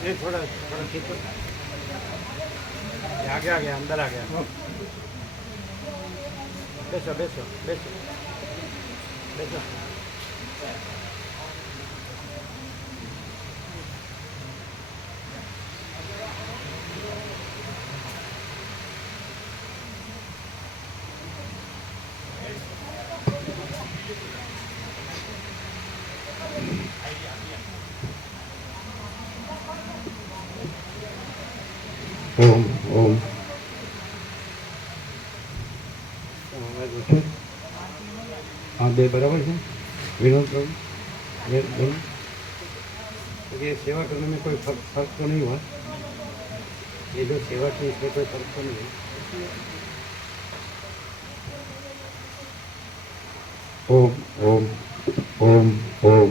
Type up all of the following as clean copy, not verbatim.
ये थोड़ा थोड़ा खींचो, आगे आ गया, अंदर आ गया। बेसो बेसो बेसो बेसो। ओम ओम हाँ दे बराबर है विनोद प्रभु ये सेवा करने में कोई फर्क तो नहीं हुआ। ये जो सेवा की इसमें कोई फर्क तो नहीं है। ओम ओम ओम ओम।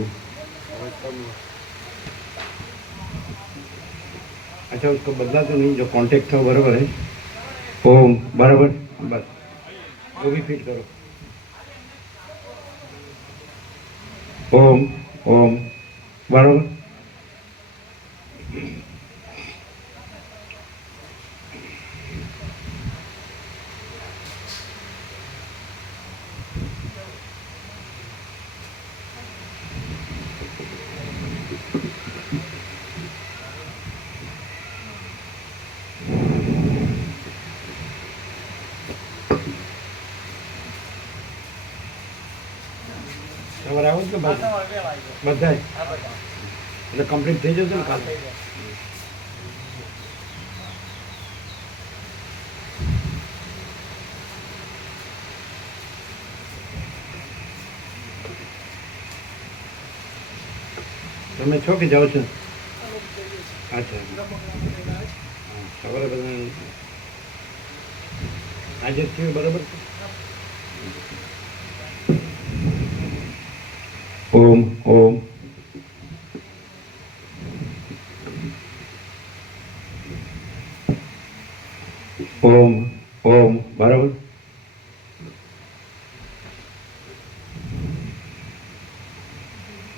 अच्छा उसको बदला तो नहीं, जो कांटेक्ट था बराबर है। ओम बराबर बस वो भी फिट करो। ओम ओम बराबर। તમારે આવું જ ને બધા એટલે કમ્પ્લીટ થઈ જશે ને કાલે? તમે છો કે જાઓ છો? અચ્છા સવારે બધા આજે થયું બરાબર છે? ओम ओम ओम ओम बराबर।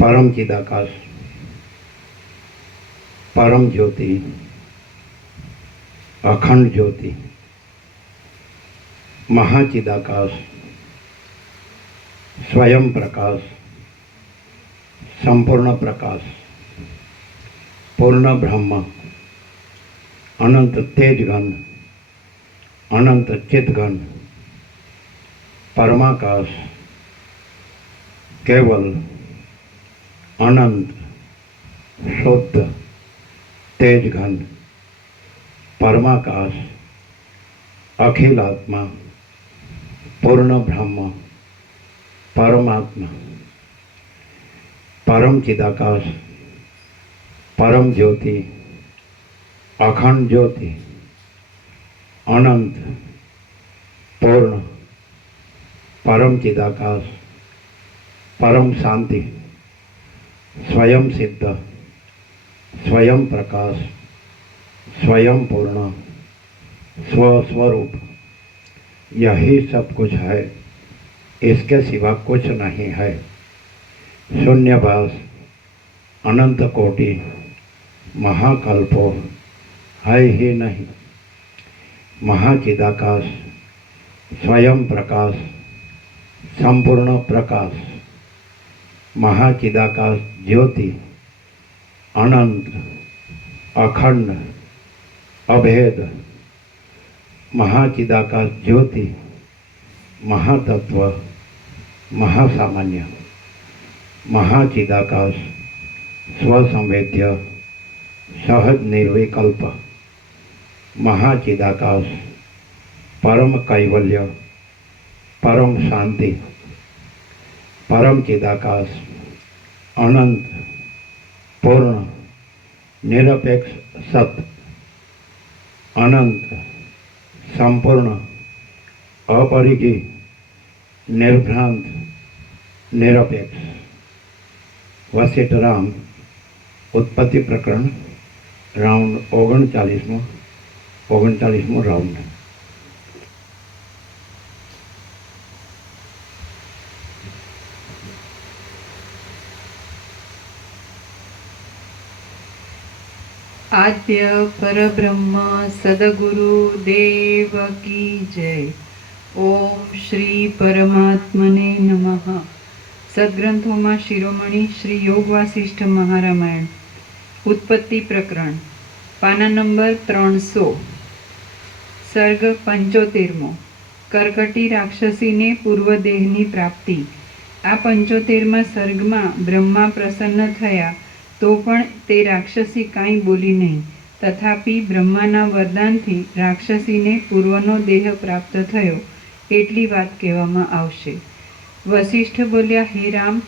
परम चिदाकाश परम ज्योति अखंड ज्योति महाचिदाकाश स्वयं प्रकाश संपूर्ण प्रकाश पूर्ण ब्रह्म अनंत तेजगण अनंत चितगण परमाकाश केवल अनंत शुद्ध तेज घन परमाकाश अखिल आत्मा पूर्ण ब्रह्म परमात्मा परम चिदाकाश परम ज्योति अखंड ज्योति अनंत पूर्ण परम चिदाकाश परम शांति स्वयं सिद्ध स्वयं प्रकाश स्वयं पूर्ण स्वस्वरूप यही सब कुछ है, इसके सिवा कुछ नहीं है। शून्यवास अनंत कोटि महाकल्पो है ही नहीं। महाचिदाकाश स्वयं प्रकाश संपूर्ण प्रकाश महाचिदाकाश ज्योति अनंत अखंड अभेद महाचिदाकाश ज्योति महातत्व महासामान्य महाचिदाकाश स्वसंवेद्य सहज निर्विकल्प महाचिदाकाश परम कैवल्य परम शांति परम चिदाकाश अनंत पूर्ण निरपेक्ष सत्य अनंत संपूर्ण अपरिगी निर्भ्रांत निरपेक्ष वसिष्ठराम उत्पत्ति प्रकरण राउंड 39मो राउंड। आद्य परब्रह्म सदगुरु देव की जय। ओम श्री परमात्मने नमः। सद्ग्रंथों शिरोमणि श्री योग वासिष्ठ महारामायण उत्पत्ति प्रकरण पाना नंबर 300 सर्ग 75मो कर्कटी राक्षसी ने पूर्वदेहनी प्राप्ति। आ 75मा सर्गमा ब्रह्मा प्रसन्न थया तो पण ते राक्षसी कांई बोली नहीं। तथापि ब्रह्माना वरदानथी राक्षसीने पूर्वनो देह प्राप्त थयो एटली वात कहेवामां आवशे। वसिष्ठ बोल्या, हे राम,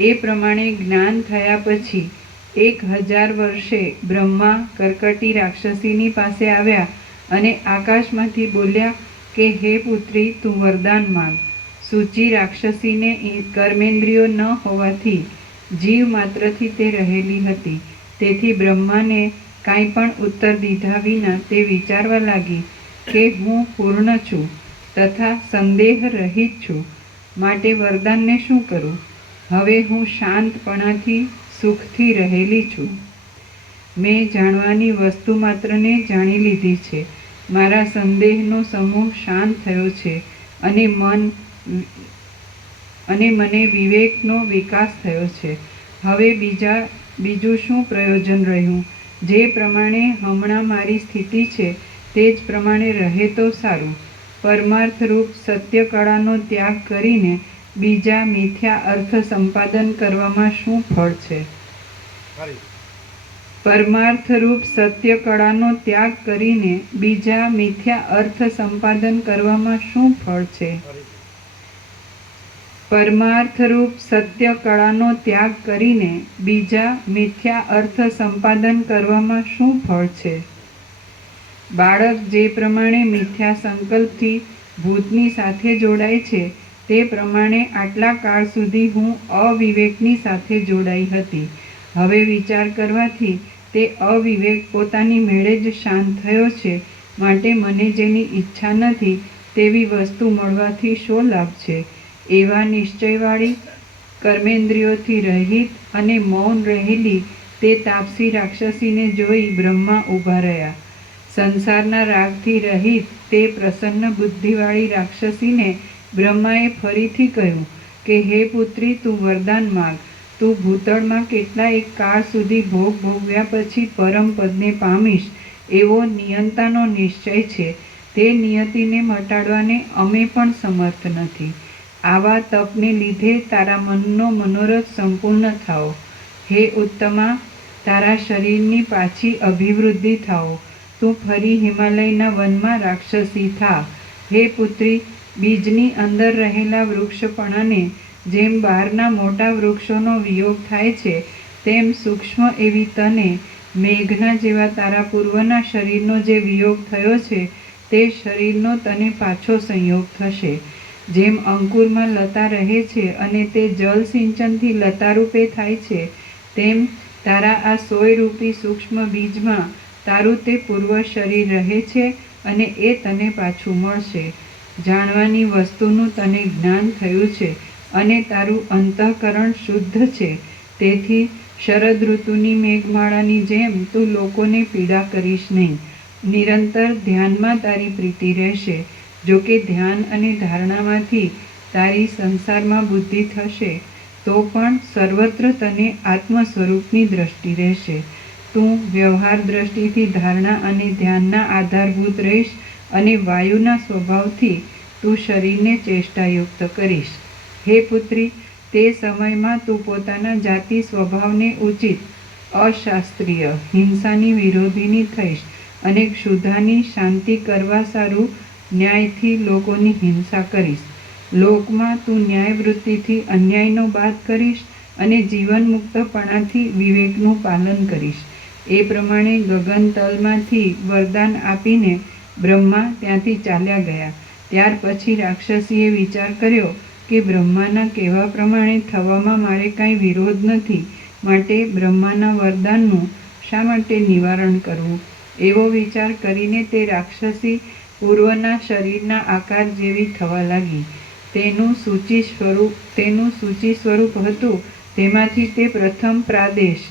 ए प्रमाणे ज्ञान थया पछी 1000 वर्षे ब्रह्मा कर्कटी राक्षसीनी पासे आव्या अने आकाशमांथी बोल्या के हे पुत्री, तू वरदान माग। सूची राक्षसीने कर्मेन्द्रियो न होवाथी जीव मात्रथी ते रहेली हती। तेथी ब्रह्माने कांई पण उत्तर दीधा विना ते विचारवा लागी के हूँ पूर्ण छूं तथा संदेह रहित छूं, माटे वरदानने शुं करूं? हवे हूँ शांतपणाथी सुखथी रहेली छूं। मैं जाणवानी वस्तु मात्रने जाणी लीधी छे। मारा संदेहनो समूह शांत थयो छे अने मने विवेकनो विकास थयो छे। हवे बीजुं शुं प्रयोजन रह्युं? जे प्रमाणे हमणां मारी स्थिति छे ते ज प्रमाणे रहे तो सारूं। परमार्थ रूप सत्य कळानो त्याग करीने बीजा मिथ्या अर्थ संपादन करवामां शुं फळ छे? परमार्थ रूप सत्य कळानो त्याग करीने बीजा मिथ्या अर्थ संपादन करवामां शुं फळ छे? परमार्थ रूप सत्य कळानो त्याग करीने बीजा मिथ्या अर्थ संपादन करवामां शुं फळ छे? बाळक जे प्रमाणे मिथ्या संकल्पथी भूतनी साथे जोડાય છે તે પ્રમાણે આટલા કાળ સુધી હું અવિવેકની સાથે જોડાઈ હતી। હવે વિચાર કરવાથી તે અવિવેક પોતાની મેળે જ શાંત થયો છે, માટે મને જેની ઈચ્છા નથી તેવી વસ્તુ મળવાથી શો લાભ છે? એવા નિશ્ચયવાળી કર્મેન્દ્રિયોથી રહિત અને મૌન રહેલી તે તાપસી રાક્ષસીને જોઈ બ્રહ્મા ઊભા રહ્યા। સંસારના રાગથી રહિત તે પ્રસન્ન બુદ્ધિવાળી રાક્ષસીને બ્રહ્માએ ફરીથી કહ્યું કે હે પુત્રી, તું વરદાન માગ। તું ભૂતળમાં કેટલાય કાળ સુધી ભોગ ભોગવ્યા પછી પરમ પદને પામીશ એવો નિયંતાનો નિશ્ચય છે। તે નિયતિને મટાડવાને અમે પણ સમર્થ નથી। આવા તપને લીધે તારા મનનો મનોરથ સંપૂર્ણ થાઓ। હે ઉત્તમા, તારા શરીરની પાછી અભિવૃદ્ધિ થાઓ. તું ફરી હિમાલયના વનમાં રાક્ષસી થા. હે પુત્રી, બીજની અંદર રહેલા વૃક્ષપણાને જેમ બહારના મોટા વૃક્ષોનો વિયોગ થાય છે, તેમ સૂક્ષ્મ એવી તને મેઘના જેવા તારા પૂર્વના શરીરનો જે વિયોગ થયો છે, તે શરીરનો તને પાછો સંયોગ થશે. જેમ અંકુરમાં લતા રહે છે અને તે જલ સિંચનથી લતારૂપે થાય છે, તેમ તારા આ સોયરૂપી સૂક્ષ્મ બીજમાં તારું તે પૂર્વ શરીર રહે છે અને એ તને પાછું મળશે. જાણવાની વસ્તુનું તને જ્ઞાન થયું છે અને તારું અંતઃકરણ શુદ્ધ છે. તેથી શરદ ઋતુની મેઘમાળાની જેમ તું લોકોને પીડા કરીશ નહીં. નિરંતર ધ્યાનમાં તારી પ્રીતિ રહેશે. જો કે ધ્યાન અને ધારણામાંથી તારી સંસારમાં બુદ્ધિ થશે, તો પણ સર્વત્ર તને આત્મ સ્વરૂપની દ્રષ્ટિ રહેશે. તું વ્યવહાર દ્રષ્ટિથી ધારણા અને ધ્યાનના આધારભૂત રહીશ અને વાયુના સ્વભાવથી તું શરીરને ચેષ્ટાયુક્ત કરીશ. હે પુત્રી, તે સમયમાં તું પોતાના જાતિ સ્વભાવને ઉચિત, અશાસ્ત્રીય, હિંસાની વિરોધીની થઈશ અને ક્ષુધાની શાંતિ કરવા સારું ન્યાયથી લોકોની હિંસા કરીશ. લોકમાં તું ન્યાયવૃત્તિથી અન્યાયનો બાદ કરીશ અને જીવન મુક્તપણાથી વિવેકનું પાલન કરીશ. એ પ્રમાણે ગગનતલમાંથી વરદાન આપીને બ્રહ્મા ત્યાંથી ચાલ્યા ગયા. ત્યાર પછી રાક્ષસીએ વિચાર કર્યો કે બ્રહ્માના કહેવા પ્રમાણે થવામાં મારે કાંઈ વિરોધ નથી, માટે બ્રહ્માના વરદાનનું શા માટે નિવારણ કરવું? એવો વિચાર કરીને તે રાક્ષસી પૂર્વના શરીરના આકાર જેવી થવા લાગી. તેનું સૂચિ સ્વરૂપ હતું. તેમાંથી તે પ્રથમ પ્રાદેશ,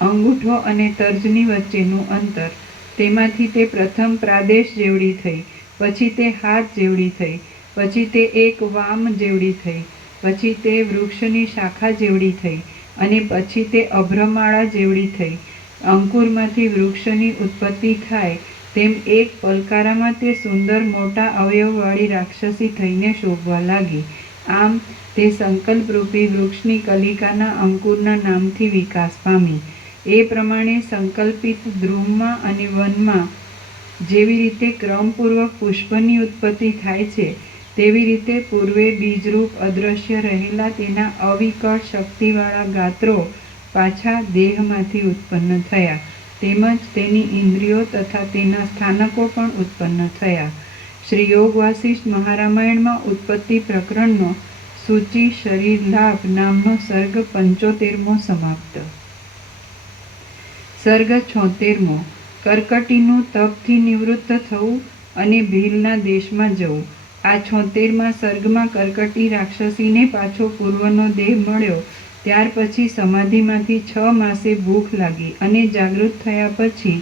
અંગૂઠો અને તર્જની વચ્ચેનું અંતર, તેમાંથી તે પ્રથમ પ્રાદેશ જેવડી થઈ, પછી તે હાથ જેવડી થઈ, પછી તે એક વામ જેવડી થઈ, પછી તે વૃક્ષની શાખા જેવડી થઈ અને પછી તે અભ્રમાળા જેવડી થઈ. અંકુરમાંથી વૃક્ષની ઉત્પત્તિ થાય તેમ એક પલકારામાં તે સુંદર મોટા અવયવવાળી રાક્ષસી થઈને શોભવા લાગી. આમ તે સંકલ્પરૂપી વૃક્ષની કલિકાના અંકુરના નામથી વિકાસ પામી. એ પ્રમાણે સંકલ્પિત દ્રુમમાં અને વનમાં જેવી રીતે ક્રમપૂર્વક પુષ્પની ઉત્પત્તિ થાય છે, તેવી રીતે પૂર્વે બીજરૂપ અદૃશ્ય રહેલા તેના અવિકળ શક્તિવાળા ગાત્રો પાછા દેહમાંથી ઉત્પન્ન થયા. તેમજ તેની ઇન્દ્રિયો તથા તેના સ્થાનકો પણ ઉત્પન્ન થયા. શ્રી યોગ વાસિષ્ઠ મહારામાયણમાં ઉત્પત્તિ પ્રકરણનો સૂચિ શરીર લાભ નામનો સર્ગ 75મો સમાપ્ત. સર્ગ 76મો. કર્કટીનું તપથી નિવૃત્ત થવું અને ભીલના દેશમાં જવું. આ 76મા સર્ગમાં કર્કટી રાક્ષસીને પાછો પૂર્વનો દેહ મળ્યો. ત્યાર પછી સમાધિમાંથી 6 માસે ભૂખ લાગી અને જાગૃત થયા પછી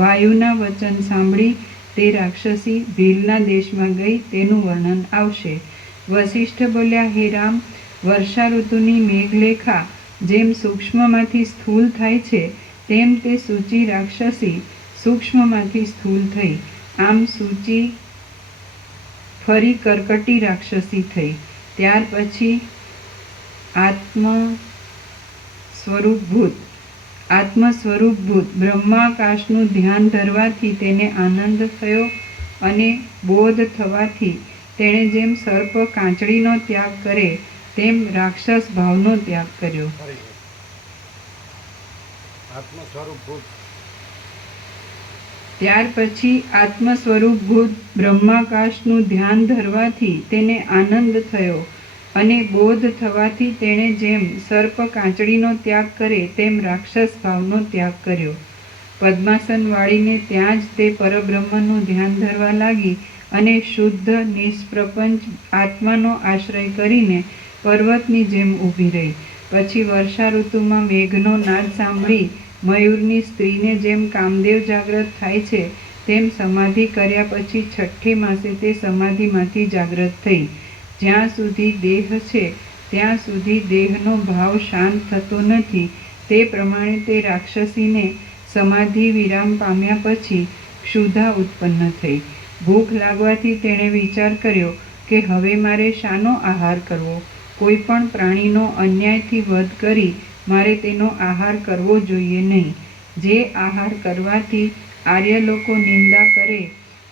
વાયુના વચન સાંભળી તે રાક્ષસી ભીલના દેશમાં ગઈ, તેનું વર્ણન આવશે. વસિષ્ઠ બોલ્યા, હે રામ, વર્ષા ઋતુની મેઘલેખા જેમ સૂક્ષ્મમાંથી સ્થૂળ થાય છે, તેમ તે સૂચિ રાક્ષસી સૂક્ષ્મમાંથી સ્થૂળ થઈ. આમ સૂચિ ફરી કર્કટી રાક્ષસી થઈ. ત્યાર પછી આત્મસ્વરૂપભૂત બ્રહ્માકાશનું ધ્યાન ધરવાથી તેને આનંદ થયો અને બોધ થવાથી તેણે જેમ સર્પ કાંચડીનો ત્યાગ કરે તેમ રાક્ષસ ભાવનો ત્યાગ કર્યો. ત્યાર પછી આત્મ સ્વરૂપભૂત બ્રહ્માકાશનું ધ્યાન ધરવાથી તેને આનંદ થયો અને બોધ થવાથી તેણે જેમ સર્પ કાંચડીનો ત્યાગ કરે તેમ રાક્ષસ ભાવનો ત્યાગ કર્યો. પદ્માસન વાળીને ત્યાં જ તે પરબ્રહ્મનું ધ્યાન ધરવા લાગી અને શુદ્ધ નિષ્પ્રપંચ આત્માનો આશ્રય કરીને પર્વતની જેમ ઊભી રહી. પછી વર્ષા ઋતુમાં મેઘનો નાદ સાંભળી મયુરની સ્ત્રીને જેમ કામદેવ જાગ્રત થાય છે, તેમ સમાધિ કર્યા પછી 6ઠે માસે તે સમાધિમાંથી જાગ્રત થઈ. જ્યાં સુધી દેહ છે ત્યાં સુધી દેહનો ભાવ શાંત થતો નથી. તે પ્રમાણે તે રાક્ષસીને સમાધિ વિરામ પામ્યા પછી ક્ષુધા ઉત્પન્ન થઈ. ભૂખ લાગવાથી તેણે વિચાર કર્યો કે હવે મારે શાનો આહાર કરવો? કોઈ પણ પ્રાણીનો અન્યાયથી વધ કરી મારે તેનો આહાર કરવો જોઈએ નહીં. જે આહાર કરવાથી આર્ય લોકો નિંદા કરે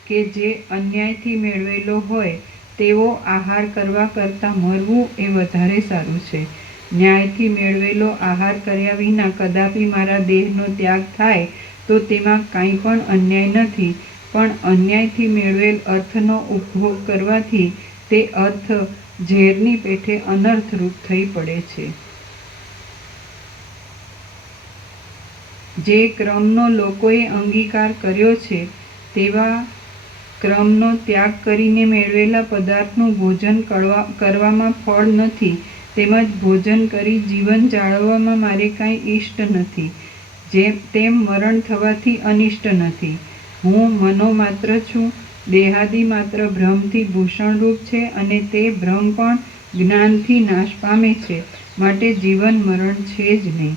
કે જે અન્યાયથી મેળવેલો હોય તેવો આહાર કરવા કરતાં મરવું એ વધારે સારું છે. ન્યાયથી મેળવેલો આહાર કર્યા વિના કદાપી મારા દેહનો ત્યાગ થાય તો તેમાં કાંઈ પણ અન્યાય નથી, પણ અન્યાયથી મેળવેલ અર્થનો ઉપભોગ કરવાથી તે અર્થ ઝેરની પેઠે અનર્થરૂપ થઈ પડે છે. જે ક્રમનો લોકોએ અંગીકાર કર્યો છે તેવા ક્રમનો ત્યાગ કરીને મેળવેલા પદાર્થનું ભોજન કરવામાં ફળ નથી, તેમજ ભોજન કરી જીવન જાળવવામાં મારે કાંઈ ઇષ્ટ નથી. તેમ મરણ થવાથી અનિષ્ટ નથી. હું મનોમાત્ર છું. દેહાદિ માત્ર ભ્રમથી ભૂષણરૂપ છે અને તે ભ્રમ પણ જ્ઞાનથી નાશ પામે છે, માટે જીવન મરણ છે જ નહીં.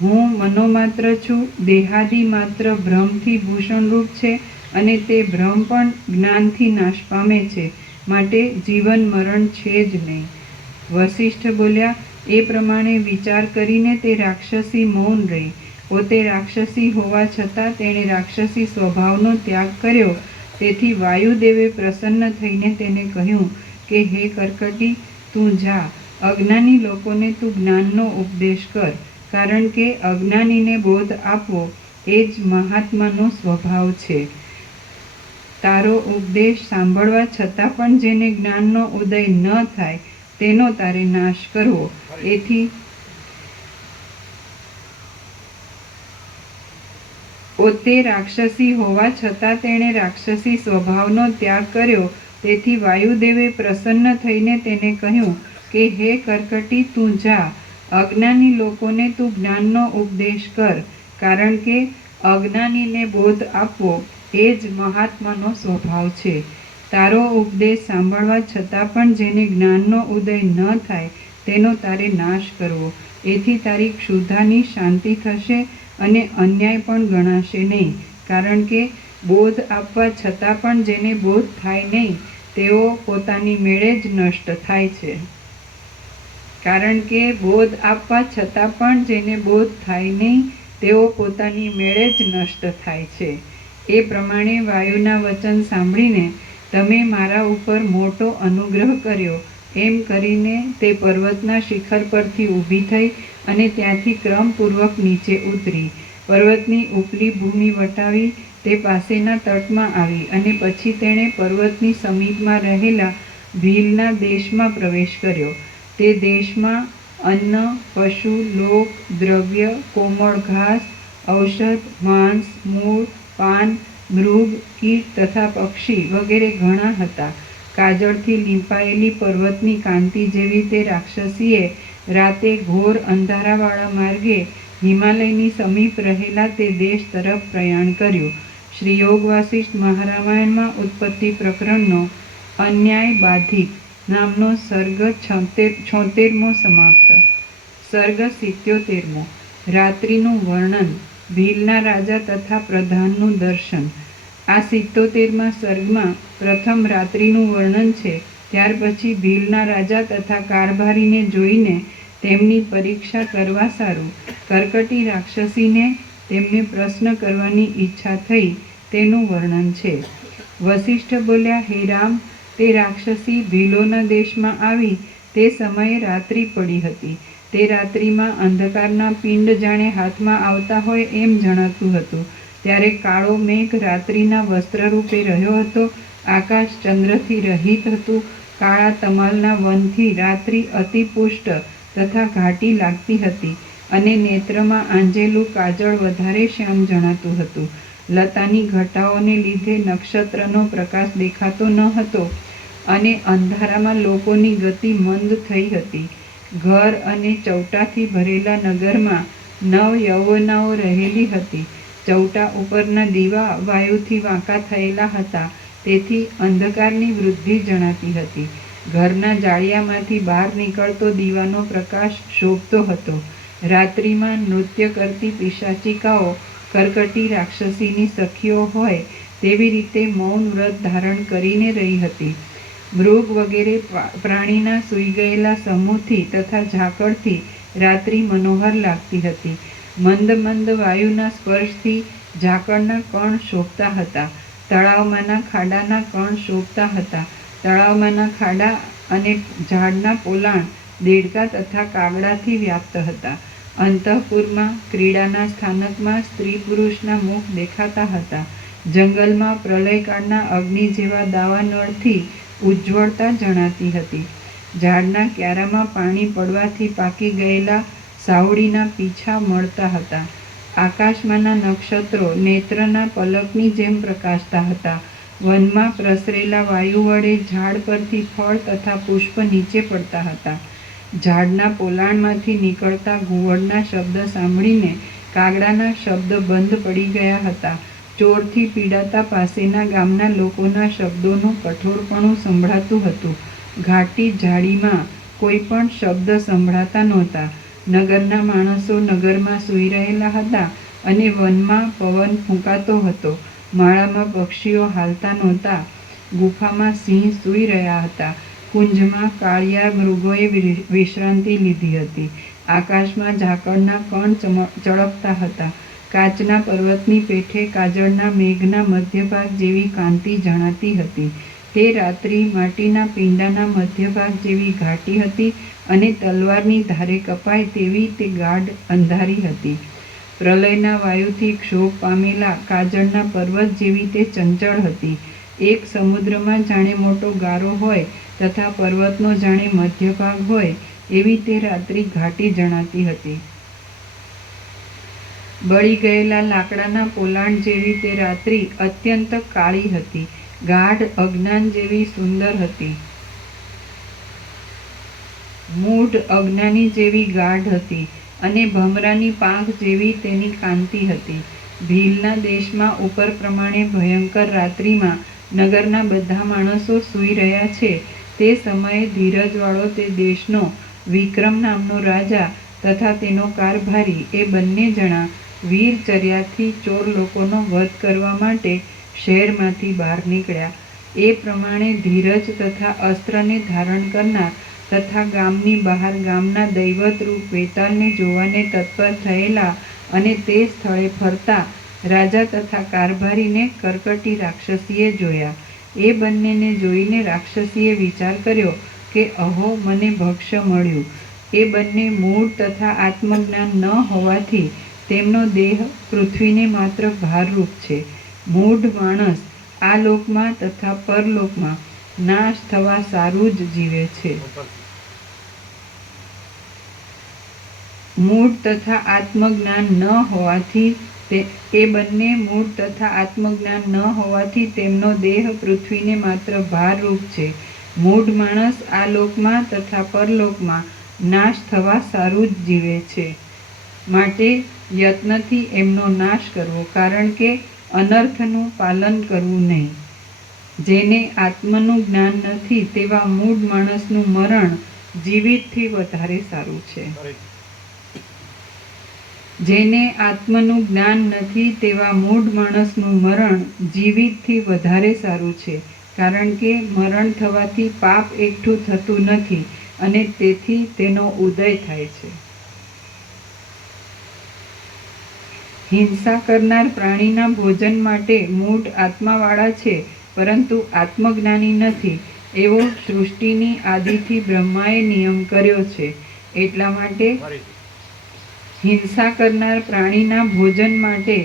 હું મનોમાત્ર છું. દેહાદિ માત્ર ભ્રમથી ભૂષણરૂપ છે અને તે ભ્રમ પણ જ્ઞાનથી નાશ પામે છે, માટે જીવન મરણ છે જ નહીં. વસિષ્ઠ બોલ્યા, એ પ્રમાણે વિચાર કરીને તે રાક્ષસી મૌન રહી. પોતે રાક્ષસી હોવા છતાં તેણે રાક્ષસી સ્વભાવનો ત્યાગ કર્યો. તેથી વાયુદેવે પ્રસન્ન થઈને તેને કહ્યું કે હે કર્કટી, તું જા, અજ્ઞાની લોકોને તું જ્ઞાનનો ઉપદેશ કર, કારણ કે અજ્ઞાનીને બોધ આપવો એ જ મહાત્માનો સ્વભાવ છે. તારો ઉપદેશ સાંભળવા છતાં પણ જેને જ્ઞાનનો ઉદય ન થાય તેનો તારે નાશ કરવો. એથી પોતે રાક્ષસી હોવા છતાં તેણે રાક્ષસી સ્વભાવનો ત્યાગ કર્યો. તેથી વાયુદેવે પ્રસન્ન થઈને તેને કહ્યું કે હે કર્કટી, તું જા, અજ્ઞાની લોકોને તું જ્ઞાનનો ઉપદેશ કર, કારણ કે અજ્ઞાનીને બોધ આપવો એ જ મહાત્માનો સ્વભાવ છે. તારો ઉપદેશ સાંભળવા છતાં પણ જેને જ્ઞાનનો ઉદય ન થાય તેનો તારે નાશ કરવો. એથી તારી ક્ષુધાની શાંતિ થશે અને અન્યાય પણ ગણાશે નહીં, કારણ કે બોધ આપવા છતાં પણ જેને બોધ થાય નહીં તેઓ પોતાની મેળે જ નષ્ટ થાય છે. કારણ કે બોધ આપવા છતાં પણ જેને બોધ થાય નહીં તેઓ પોતાની મેળે જ નષ્ટ થાય છે. એ પ્રમાણે વાયુના વચન સાંભળીને તમે મારા ઉપર મોટો અનુગ્રહ કર્યો, એમ કરીને તે પર્વતના શિખર પરથી ઊભી થઈ અને ત્યાંથી ક્રમપૂર્વક નીચે ઉતરી. પર્વતની ઉપલી ભૂમિ વટાવી તે પાસેના તટમાં આવી અને પછી તેણે પર્વતની સમીપમાં રહેલા ભીલના દેશમાં પ્રવેશ કર્યો. તે દેશમાં અન્ન, પશુ, લોક, દ્રવ્ય, કોમળ ઘાસ, ઔષધ, માંસ, મૂળ, પાન, મૃગ, કીટ તથા પક્ષી વગેરે ઘણા હતા. કાજળથી લીંપાયેલી પર્વતની કાંતિ જેવી તે રાક્ષસીએ રાતે ઘોર અંધારાવાળા માર્ગે હિમાલયની સમીપ રહેલા તે દેશ તરફ પ્રયાણ કર્યું. શ્રી યોગ વાસિષ્ઠ મહારામાયણમાં ઉત્પત્તિ પ્રકરણનો અન્યાય બાધિક નામનો સર્ગ 76મો સમાપ્ત. સર્ગ 77મો. રાત્રિનું વર્ણન. ભીલના રાજા તથા પ્રધાનનું દર્શન. આ 77મા સર્ગમાં પ્રથમ રાત્રિનું વર્ણન છે. ત્યાર પછી ભીલના રાજા તથા કારભારીને જોઈને તેમની પરીક્ષા કરવા સારું કર્કટી રાક્ષસીને તેમને પ્રશ્ન કરવાની ઈચ્છા થઈ તેનું વર્ણન છે. વસિષ્ઠ બોલ્યા, હે રામ, તે રાક્ષસી ભીલોના દેશમાં આવી તે સમયે રાત્રિ પડી હતી. તે રાત્રિમાં અંધકારના પિંડ જાણે હાથમાં આવતા હોય એમ જણાતું હતું. ત્યારે કાળો મેઘ રાત્રિના વસ્ત્રરૂપે રહ્યો હતો. આકાશ ચંદ્રથી રહિત હતું. કાળા તમાલના વનથી રાત્રિ અતિ પુષ્ટ તથા ઘાટી લાગતી હતી અને નેત્રમાં આંજેલું કાજળ વધારે શ્યામ જણાતું હતું. લતાની ઘટાઓને લીધે નક્ષત્રનો પ્રકાશ દેખાતો ન હતો અને અંધારામાં લોકોની ગતિ મંદ થઈ હતી. ઘર અને ચૌટાથી ભરેલા નગરમાં 9 યૌવનાઓ રહેલી હતી. ચૌટા ઉપરના દીવા વાયુથી વાંકા થયેલા હતા, તેથી અંધકારની વૃદ્ધિ જણાતી હતી. ઘરના જાળિયામાંથી બહાર નીકળતો દીવાનો પ્રકાશ શોભતો હતો. રાત્રિમાં નૃત્ય કરતી પિશાચિકાઓ કર્કટી રાક્ષસીની સખીઓ હોય તેવી રીતે મૌન વ્રત ધારણ કરીને રહી હતી. મૃગ વગેરે પ્રાણીના સૂઈ ગયેલા સમૂહથી તથા ઝાકળથી રાત્રિ મનોહર લાગતી હતી. મંદ મંદ વાયુના સ્પર્શથી ઝાકળના કણ શોભતા હતા. તળાવમાંના ખાડાના કણ શોભતા હતા. તળાવમાંના ખાડા અને ઝાડના પોલાણ દેડકા તથા કાગડાથી વ્યાપ્ત હતા. અંતઃપુરમાં ક્રીડાના સ્થાનકમાં સ્ત્રી પુરુષના મુખ દેખાતા હતા. જંગલમાં પ્રલયકાળના અગ્નિ જેવા દાવાનળથી ઉજ્જવળતા જણાતી હતી. ઝાડના ક્યારામાં પાણી પડવાથી પાકી ગયેલા સાવડીના પીછા મળતા હતા. આકાશમાંના નક્ષત્રો નેત્રના પલકની જેમ પ્રકાશતા હતા. વનમાં પ્રસરેલા વાયુ વડે ઝાડ પરથી ફળ તથા પુષ્પ નીચે પડતા હતા. ઝાડના પોલાણમાંથી નીકળતા ઘુવડના શબ્દ સાંભળીને કાગડાના શબ્દ બંધ પડી ગયા હતા. ચોરથી પીડાતા પાસેના ગામના લોકોના શબ્દોનું કઠોરપણું સંભળાતું હતું. ઘાટી ઝાડીમાં કોઈ પણ શબ્દ સંભળાતા નહોતા. નગરના માણસો નગરમાં સૂઈ રહેલા હતા અને વનમાં પવન ફૂંકાતો હતો. માળામાં પક્ષીઓ હાલતા નહોતા. ગુફામાં સિંહ સૂઈ રહ્યા હતા. કુંજમાં કાળિયા મૃગોએ વિશ્રાંતિ લીધી હતી. આકાશમાં ઝાકળના કણ ચળકતા હતા. કાચના પર્વતની પેઠે કાજળના મેઘના મધ્યભાગ જેવી કાંતિ જણાતી હતી. તે રાત્રિ માટીના પિંડાના મધ્યભાગ જેવી ઘાટી હતી અને તલવારની ધારે કપાય તેવી તે ગાઢ અંધારી હતી. પ્રલયના વાયુથી ક્ષોભ પામેલા કાજળના પર્વત જેવી તે ચંચળ હતી. એક સમુદ્રમાં જાણે મોટો ગારો હોય તથા પર્વતનો જાણે મધ્યભાગ હોય એવી તે રાત્રિ ઘાટી જણાતી હતી. બળી ગયેલા લાકડાના પોલાણ જેવી તે રાત્રિ અત્યંત કાળી હતી. ગાઢ અજ્ઞાન જેવી સુંદર હતી. મૂઢ અજ્ઞાની જેવી ગાઢ હતી અને ભમરાની પાંખ જેવી તેની કાંતિ હતી. ભીલના દેશમાં ઉપર પ્રમાણે ભયંકર રાત્રિમાં નગરના બધા માણસો સૂઈ રહ્યા છે તે સમયે ધીરજવાળો તે દેશનો વિક્રમ નામનો રાજા તથા તેનો કારભારી એ બંને જણા વીરચર્યાથી ચોર લોકોનો વધ કરવા માટે શહેરમાંથી બહાર નીકળ્યા. એ પ્રમાણે ધીરજ તથા અસ્ત્રને ધારણ કરનાર તથા ગામની બહાર ગામના દૈવતરૂપ વેતાલને જોવાને તત્પર થયેલા અને તે સ્થળે ફરતા રાજા તથા કારભારીને કરકટી રાક્ષસીએ જોયા. એ બંનેને જોઈને રાક્ષસીએ વિચાર કર્યો કે અહો મને ભક્ષ્ય મળ્યું. એ બંને મૂળ તથા આત્મજ્ઞાન ન હોવાથી તેમનો દેહ પૃથ્વીને માત્ર ભારરૂપ છે. મૂઢ માણસ આ લોકમાં તથા પરલોકમાં નાશ થવા સારું જ જીવે છે. મૂઢ તથા આત્મજ્ઞાન ન હોવાથી એ બંને મૂઢ તથા આત્મજ્ઞાન ન હોવાથી તેમનો દેહ પૃથ્વીને માત્ર ભારરૂપ છે. મૂઢ માણસ આ લોકમાં તથા પરલોકમાં નાશ થવા સારું જ જીવે છે. માટે યત્નથી એમનો નાશ કરવો, કારણ કે અનર્થનું પાલન કરવું નહીં. જેને આત્મનું જ્ઞાન નથી તેવા મૂઢ માણસનું મરણ જીવિતથી વધારે સારું છે. જેને આત્મનું જ્ઞાન નથી તેવા મૂઢ માણસનું મરણ જીવિતથી વધારે સારું છે, કારણ કે મરણ થવાથી પાપ એકઠું થતું નથી અને તેથી તેનો ઉદય થાય છે. હિંસા કરનાર પ્રાણીના ભોજન માટે મૂઢ આત્માવાળા છે, પરંતુ આત્મજ્ઞાની નથી એવો સૃષ્ટિની આદિથી બ્રહ્માએ નિયમ કર્યો છે. એટલા માટે હિંસા કરનાર પ્રાણીના ભોજન માટે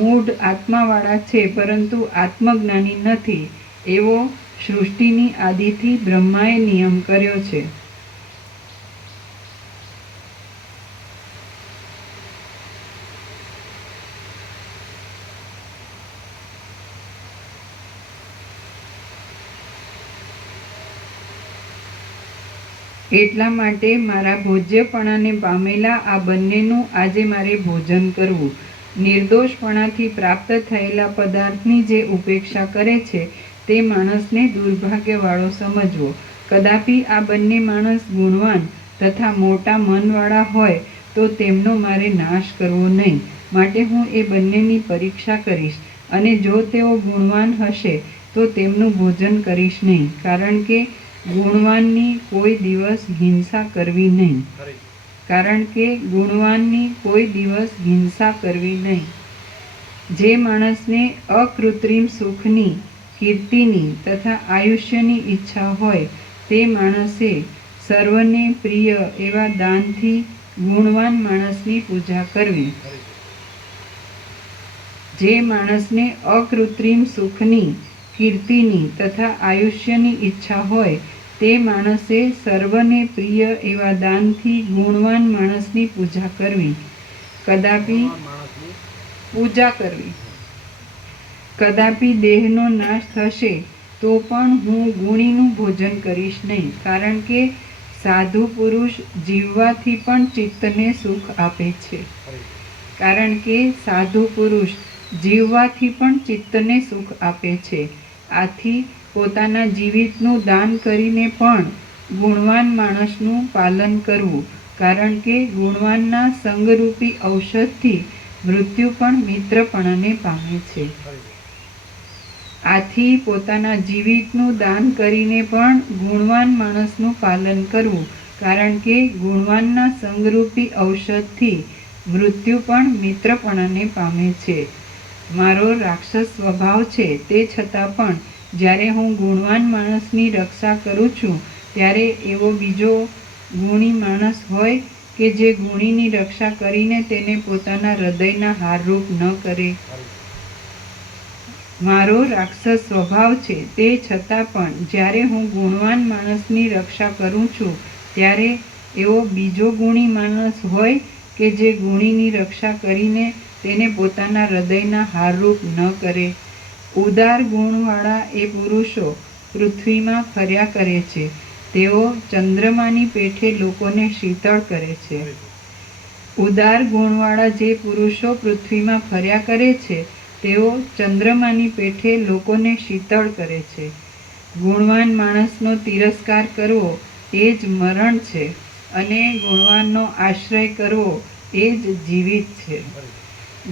મૂઢ આત્માવાળા છે, પરંતુ આત્મજ્ઞાની નથી એવો સૃષ્ટિની આદિથી બ્રહ્માએ નિયમ કર્યો છે. એટલા માટે મારા ભોજ્યપણાને પામેલા આ બંનેનું આજે મારે ભોજન કરવું. નિર્દોષપણાથી પ્રાપ્ત થયેલા પદાર્થની જે ઉપેક્ષા કરે છે તે માણસને દુર્ભાગ્યવાળો સમજવો. કદાપી આ બંને માણસ ગુણવાન તથા મોટા મનવાળા હોય તો તેમનો મારે નાશ કરવો નહીં. માટે હું એ બંનેની પરીક્ષા કરીશ અને જો તેઓ ગુણવાન હશે તો તેમનું ભોજન કરીશ નહીં, કારણ કે ગુણવાનની કોઈ દિવસ હિંસા કરવી નહીં. કારણ કે ગુણવાનની કોઈ દિવસ હિંસા કરવી નહીં. જે માણસને અકૃત્રિમ સુખની, કીર્તિની તથા આયુષ્યની ઈચ્છા હોય તે માણસે સર્વને પ્રિય એવા દાનથી ગુણવાન માણસની પૂજા કરવી. જે માણસને અકૃત્રિમ સુખની, કીર્તિની તથા આયુષ્યની ઈચ્છા હોય તે માણસે સર્વને પ્રિય એવા દાનથી ગુણવાન માણસની પૂજા કરવી. કદાપી પૂજા કરવી. કદાપી દેહનો નાશ થશે તો પણ હું ગુણીનું ભોજન કરીશ નહીં, કારણ કે સાધુ પુરુષ જીવવાથી પણ ચિત્તને સુખ આપે છે. કારણ કે સાધુ પુરુષ જીવવાથી પણ ચિત્તને સુખ આપે છે. આથી પોતાના જીવિતનું દાન કરીને પણ ગુણવાન માણસનું પાલન કરવું, કારણ કે ગુણવાનના સંગરૂપી ઔષધથી મૃત્યુ પણ મિત્રપણાને પામે છે. આથી પોતાના જીવિતનું દાન કરીને પણ ગુણવાન માણસનું પાલન કરવું, કારણ કે ગુણવાનના સંગરૂપી ઔષધથી મૃત્યુ પણ મિત્રપણાને પામે છે. મારો રાક્ષસ સ્વભાવ છે, તે છતાં પણ જ્યારે હું ગુણવાન માણસની રક્ષા કરું છું ત્યારે એવો બીજો ગુણી માણસ હોય કે જે ગુણીની રક્ષા કરીને તેને પોતાના હૃદયના હારરૂપ ન કરે. મારો રાક્ષસ સ્વભાવ છે, તે છતાં પણ જ્યારે હું ગુણવાન માણસની રક્ષા કરું છું ત્યારે એવો બીજો ગુણી માણસ હોય કે જે ગુણીની રક્ષા કરીને તેને પોતાના હૃદયના હારરૂપ ન કરે. ઉદાર ગુણવાળા એ પુરુષો પૃથ્વીમાં ફર્યા કરે છે. તેઓ ચંદ્રમાની પેઠે લોકોને શીતળ કરે છે. ઉદાર ગુણવાળા જે પુરુષો પૃથ્વીમાં ફર્યા કરે છે તેઓ ચંદ્રમાની પેઠે લોકોને શીતળ કરે છે. ગુણવાન માણસનો તિરસ્કાર કરવો એ જ મરણ છે, અને ગુણવાનનો આશ્રય કરવો એ જ જીવિત છે.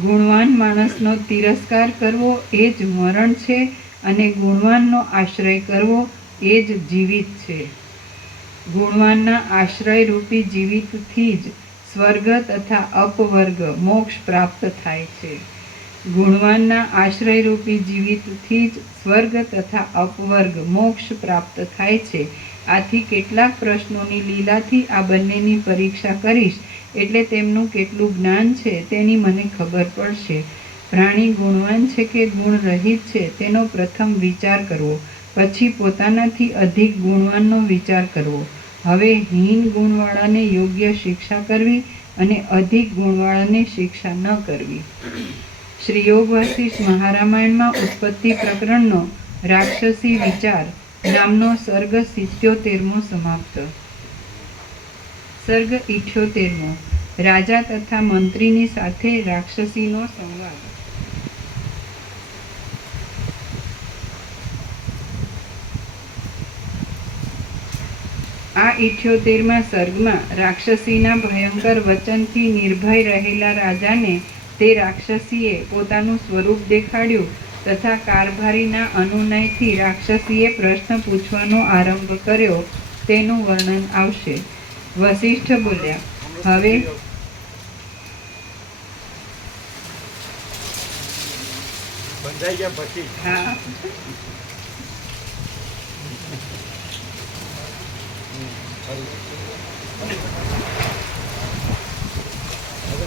ગુણવાન માણસનો તિરસ્કાર કરવો એ જ મરણ છે, અને ગુણવાનનો આશ્રય કરવો એ જ જીવિત છે. ગુણવાનના આશ્રય રૂપી જીવિતથી જ સ્વર્ગ તથા અપવર્ગ મોક્ષ પ્રાપ્ત થાય છે. ગુણવાનના આશ્રય રૂપી જીવિતથી જ સ્વર્ગ તથા અપવર્ગ મોક્ષ પ્રાપ્ત થાય છે. આથી કેટલાક પ્રશ્નોની લીલાથી આ બંનેની પરીક્ષા કરીશ, એટલે તેમનું કેટલું જ્ઞાન છે તેની મને ખબર પડશે. પ્રાણી ગુણવાન છે કે ગુણ રહિત છે તેનો પ્રથમ વિચાર કરવો, પછી પોતાનાથી અધિક ગુણવાનનો વિચાર કરવો. હવે હીન ગુણવાળાને યોગ્ય શિક્ષા કરવી અને અધિક ગુણવાળાને શિક્ષા ન કરવી. શ્રી યોગ વશિષ્ઠ મહારામાયણમાં ઉત્પત્તિ પ્રકરણનો રાક્ષસી વિચાર નામનો સર્ગ 77મો સમાપ્ત. સર્ગ 78મો. રાજા તથા મંત્રીની સાથે રાક્ષસીનો સંવાદ. આ 78મા સર્ગમાં રાક્ષસીના ભયંકર વચનથી નિર્ભય રહેલા રાજાને તે રાક્ષસીએ પોતાનું સ્વરૂપ દેખાડ્યું તથા કારભારીના અનુનયથી રાક્ષસીએ પ્રશ્ન પૂછવાનો આરંભ કર્યો તેનું વર્ણન આવશે. વશિષ્ઠ બોલ્યા, હવે બંધાઈ ગયા પછી હા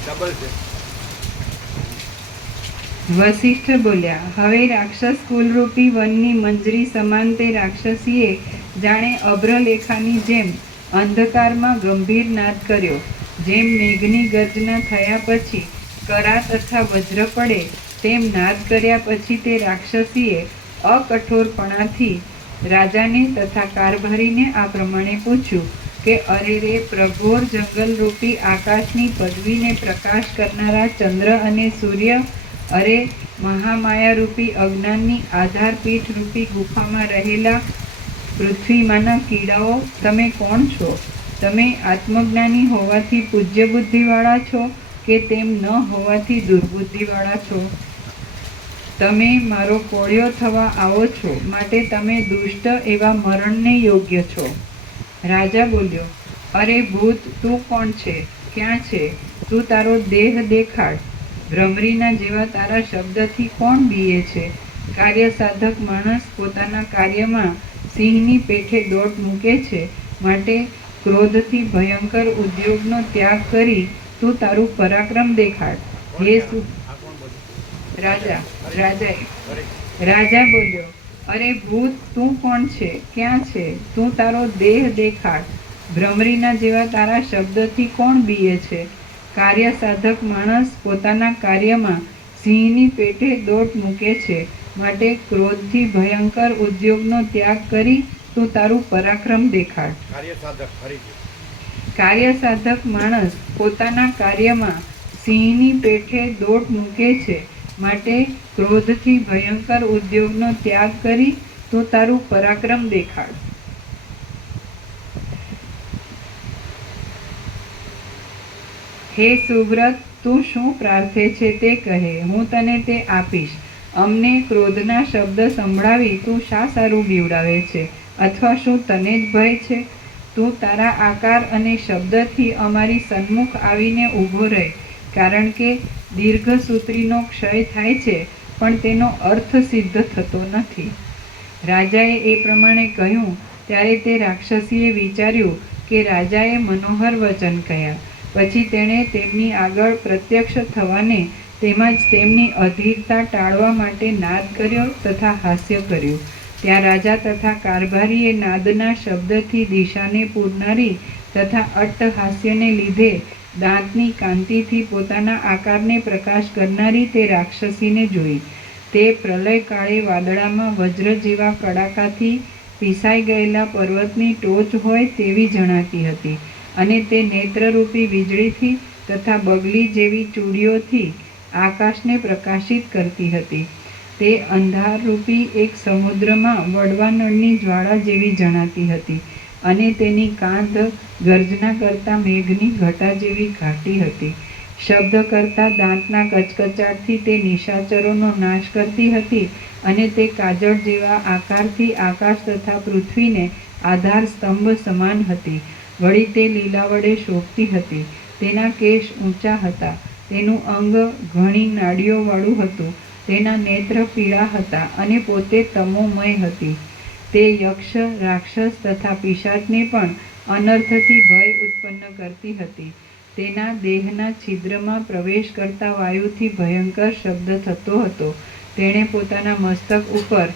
ડબલ છે. વશિષ્ઠ બોલ્યા, હવે રાક્ષસ કુલરૂપી વનની મંજરી સમાન તે રાક્ષસીએ જાણે અભ્રલેખાની જેમ અંધકારમાં ગંભીર નાદ કર્યો. જેમ મેઘની ગર્જના થયા પછી કરા તથા વજ્ર પડે તેમ નાદ કર્યા પછી તે રાક્ષસીએ અકઠોરપણાથી રાજાને તથા કારભારીને આ પ્રમાણે પૂછ્યું કે અરે રે પ્રઘોર જંગલરૂપી આકાશની પદવીને પ્રકાશ કરનારા ચંદ્ર અને સૂર્ય, અરે મહામાયારૂપી અજ્ઞાનની આધારપીઠ રૂપી ગુફામાં રહેલા પૃથ્વીમાંના કીડાઓ, તમે કોણ છો? તમે આત્મજ્ઞાની હોવાથી પૂજ્ય બુદ્ધિવાળા છો કે તેમ ન હોવાથી દુર્બુદ્ધિવાળા છો? તમે મારો કોળિયો થવા આવો છો, માટે તમે દુષ્ટ એવા મરણને યોગ્ય છો. રાજા બોલ્યો, અરે ભૂત, તું કોણ છે? ક્યાં છે? તું તારો દેહ દેખાડ. ભ્રમરીના જેવા તારા શબ્દથી કોણ બીએ છે? કાર્ય સાધક માણસ પોતાના કાર્યમાં સિંહની પેઠે દોટ મૂકે છે, માટે ક્રોધથી ભયંકર ઉદ્યોગનો ત્યાગ કરી તું તારું પરાક્રમ દેખાડ. હે રાજા બોલ્યો, અરે ભૂત, તું કોણ છે? ક્યાં છે? તું તારો દેહ દેખાડ. ભ્રમરીના જેવા તારા શબ્દથી કોણ બીએ છે? કાર્ય સાધક માણસ પોતાના કાર્યમાં સિંહની પેઠે દોટ મૂકે છે, માટે ક્રોધથી ભયંકર ઉદ્યોગનો ત્યાગ કરી તું તારું પરાક્રમ દેખાડ. કાર્ય સાધક માણસ પોતાના કાર્યમાં સિંહની પેઠે દોટ મૂકે છે, માટે ક્રોધથી ભયંકર ઉદ્યોગનો ત્યાગ કરી તું તારું પરાક્રમ દેખાડ. હે સુવ્રત, તું શું પ્રાર્થે છે તે કહે, હું તને તે આપીશ. અમને ક્રોધના શબ્દ સંભળાવી તું શા સારું બીવડાવે છે? અથવા શું તને જ ભય છે? તું તારા આકાર અને શબ્દથી અમારી સન્મુખ આવીને ઊભો રહે, કારણ કે દીર્ઘસૂત્રીનો ક્ષય થાય છે, પણ તેનો અર્થ સિદ્ધ થતો નથી. રાજાએ એ પ્રમાણે કહ્યું ત્યારે તે રાક્ષસીએ વિચાર્યું કે રાજાએ મનોહર વચન કહ્યા. પછી તેણે તેમની આગળ પ્રત્યક્ષ થવાને તેમજ તેમની અધીરતા ટાળવા માટે નાદ કર્યો તથા હાસ્ય કર્યું. ત્યાં રાજા તથા કારભારીએ નાદના શબ્દથી દિશાને પૂરનારી તથા અટ્ટહાસ્યને લીધે દાંતની કાંતિથી પોતાના આકારને પ્રકાશ કરનારી તે રાક્ષસીને જોઈ. તે પ્રલયકાળે વાદળામાં વજ્ર જેવા કડાકાથી પીસાઈ ગયેલા પર્વતની ટોચ હોય તેવી જણાતી હતી, અને તે નેત્રરૂપી વીજળીથી તથા બગલી જેવી ચૂડીઓથી આકાશને પ્રકાશિત કરતી હતી. તે અંધારરૂપી એક સમુદ્રમાં વડવાનળની જ્વાળા જેવી જણાતી હતી, અને તેની કાંધ ગર્જના કરતા મેઘની ઘટા જેવી ઘાટી હતી. શબ્દ કરતા દાંતના કચકચાટથી તે નિશાચરોનો નાશ કરતી હતી, અને તે કાજળ જેવા આકારથી આકાશ તથા પૃથ્વીને આધાર સ્તંભ સમાન હતી. વળી તે લીલા વડે શોભતી હતી. તેના કેશ ઊંચા હતા, તેનું અંગ ઘણી નાડીઓવાળું હતું, તેના નેત્ર પીળા હતા, અને પોતે તમોમય હતી. તે યક્ષ, રાક્ષસ તથા પિશાચને પણ અનર્થથી ભય ઉત્પન્ન કરતી હતી. તેના દેહના છિદ્રમાં પ્રવેશ કરતા વાયુથી ભયંકર શબ્દ થતો હતો. તેણે પોતાના મસ્તક ઉપર